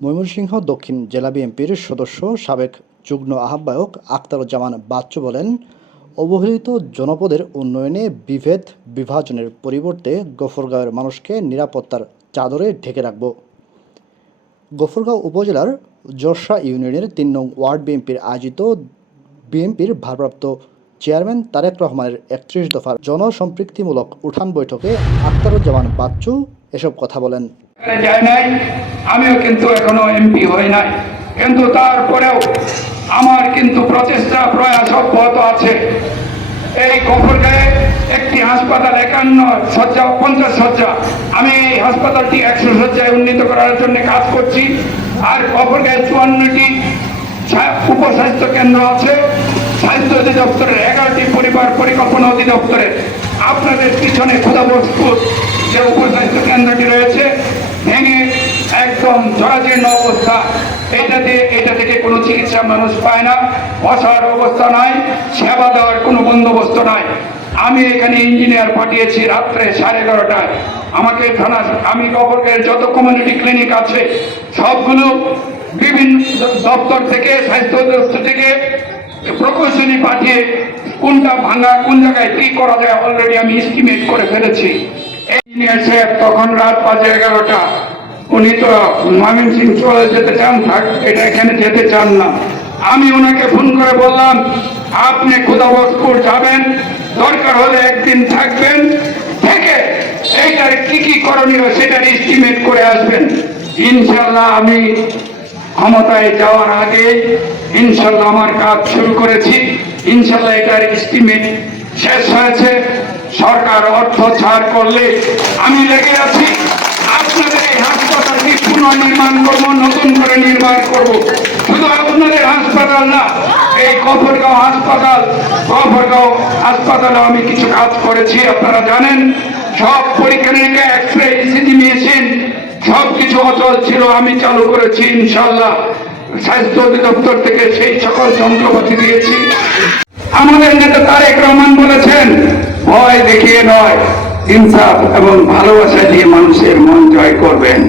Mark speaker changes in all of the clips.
Speaker 1: ময়মনসিংহ দক্ষিণ জেলা বিএনপির সদস্য সাবেক যুগ্ম আহ্বায়ক আখতারুজ্জামান বাচ্চু বলেন, অবহেলিত জনপদের উন্নয়নে বিভেদ বিভাজনের পরিবর্তে গফরগাঁওয়ের মানুষকে নিরাপত্তার চাদরে ঢেকে রাখব। গফরগাঁও উপজেলার জর্ষা ইউনিয়নের তিন নং ওয়ার্ড বিএনপির আয়োজিত বিএনপির ভারপ্রাপ্ত চেয়ারম্যান তারেক রহমানের একত্রিশ দফার জনসম্পৃক্তিমূলক উঠান বৈঠকে আখতারুজ্জামান বাচ্চু এসব কথা বলেন।
Speaker 2: নাই, আমিও কিন্তু এখনও এমপি হই নাই। কিন্তু তারপরেও আমার কিন্তু প্রচেষ্টা, প্রয়াস অব্যাহত আছে। এই গফরগাঁয়ে একটি হাসপাতাল একান্ন শয্যা, পঞ্চাশ শয্যা। আমি এই হাসপাতালটি একশো শয্যায় উন্নীত করার জন্য কাজ করছি। আর গফরগাঁয়ে চুয়ান্নটি উপস্বাস্থ্য কেন্দ্র আছে। স্বাস্থ্য অধিদপ্তরের পরিবার পরিকল্পনা অধিদপ্তরের আপনাদের পিছনে ক্ষুদাবস্তুর যে উপস্বাস্থ্য কেন্দ্রটি রয়েছে, ভেঙে একদম জরাজীর্ণ অবস্থা। এটাতে এটা থেকে কোনো চিকিৎসা মানুষ পায় না বসার অবস্থা নাই, সেবা দেওয়ার কোনো বন্দোবস্ত নাই। আমি এখানে ইঞ্জিনিয়ার পাঠিয়েছি রাত্রে সাড়ে এগারোটায়। আমাকে থানা, আমি গভর্নমেন্টের যত কমিউনিটি ক্লিনিক আছে, সবগুলো বিভিন্ন দপ্তর থেকে, স্বাস্থ্য থেকে প্রকৌশলী পাঠিয়ে কোনটা ভাঙা, কোন জায়গায় কি করা যায় অলরেডি আমি এস্টিমেট করে ফেলেছি। ইঞ্জিনিয়ার সাহেব তখন রাত বাজে এগারোটা। উনি তো ময়মন সিং চলে যেতে চান, থাক, এটা এখানে যেতে চান না। আমি ওনাকে ফোন করে বললাম, আপনি খুদাবতপুর যাবেন, দরকার হলে একদিন থাকবেন, থেকে এইটার কি কি করণীয় সেটার এস্টিমেট করে আসবেন। ইনশাল্লাহ আমি ক্ষমতায় যাওয়ার আগে ইনশাল্লাহ আমার কাজ শুরু করেছি। ইনশাল্লাহ এটার এস্টিমেট শেষ হয়েছে। সরকার অর্থ ছাড় করলে আমি লেগে আছি। আপনাদের এই হাসপাতালটি পুনর্নির্মাণ করব, নতুন করে নির্মাণ করব। শুধু আপনাদের হাসপাতাল না, এই কফরগাঁও হাসপাতাল কফরগাঁও হাসপাতালে আমি কিছু কাজ করেছি, আপনারা জানেন। সব পরীক্ষা নিরীক্ষা এক্স রে ইসিজি মেশিন সব কিছু অচল ছিল, আমি চালু করেছি, ইনশাল্লাহ। স্বাস্থ্য অধিদপ্তর থেকে সেই সকল যন্ত্রপাতি দিয়েছি। আমাদের নেতা তারেক রহমান বলেছেন, ভয় দেখিয়ে নয়, ইনসাফ এবং ভালোবাসা দিয়ে মানুষের মন জয় করবেন।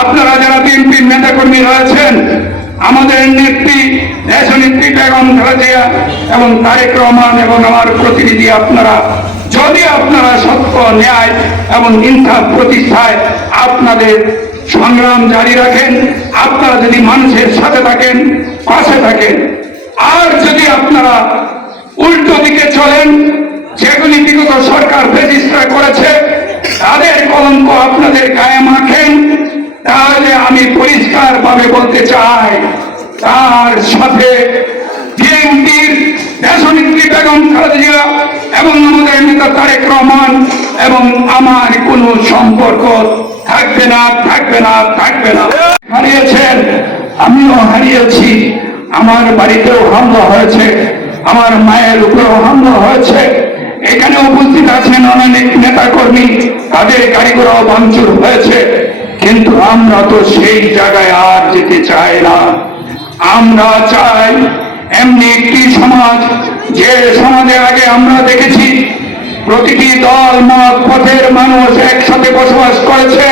Speaker 2: আপনারা যারা বিএনপির নেতাকর্মী রয়েছেন, আমাদের নেত্রী দেশনেত্রী বেগম খালেদা এবং তারেক রহমান এবং আমার প্রতিনিধি আপনারা, যদি আপনারা সত্য, ন্যায় এবং ইনসাফ প্রতিষ্ঠায় আপনাদের সংগ্রাম জারি রাখেন, আপনারা যদি মানুষের সাথে থাকেন, পাশে থাকেন, আর যদি আপনারা উল্টো দিকে চলেন, যেগুলি বিগত সরকার রেজিস্টার করেছে, তাদের কলঙ্ক আপনাদের গায়ে মাখেন, তাহলে আমি পরিষ্কার ভাবে বলতে চাই, তার সাথে বিএনপির দেশনেত্রী বেগম খালেদা এবং আমাদের নেতা তারেক রহমান এবং আমার কোনো সম্পর্ক থাকবে না থাকবে না থাকবে না। হারিয়েছেন, আমিও হারিয়েছি। আমার বাড়িতেও হামলা হয়েছে, আমার মায়ের উপরেও হামলা হয়েছে। এখানে উপস্থিত আছেন অনেক নেতা কর্মী তাদের গাড়ি ঘোড়াও ভাঙচুর হয়েছে। কিন্তু আমরা তো সেই জায়গায় আর যেতে চাই না। আমরা চাই এমনি একটি সমাজ, যে সমাজে আগে আমরা দেখেছি, প্রতিটি দল মত পথের মানুষ একসাথে বসবাস করেছে,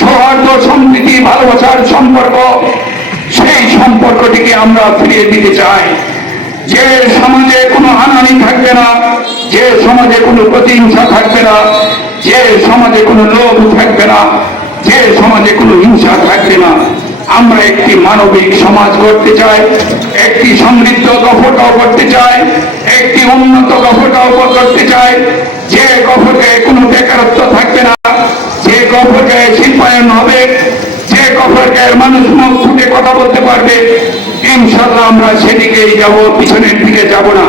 Speaker 2: সৌহার্দ্য সম্প্রীতি ভালোবাসার সম্পর্ক, সেই সম্পর্কটিকে আমরা ফিরিয়ে দিতে চাই। যে সমাজে কোনো হানানি থাকবে না, যে সমাজে কোনো প্রতিহিংসা থাকবে না, যে সমাজে কোনো লোভ থাকবে না, যে সমাজে কোনো হিংসা থাকবে না। আমরা একটি মানবিক সমাজ করতে চাই, একটি সমৃদ্ধ গফরগাঁও করতে চাই, একটি উন্নত গফরগাঁও করতে চাই। যে গফরকে কোনো বেকারত্ব থাকবে না যে গফরকে শিল্পায়ন হবে, যে গফরগাঁয়ের মানুষ মুখ ফুটে কথা বলতে পারবে ইনশাল্লাহ আমরা সেদিকেই যাব, পিছনের দিকে যাব না।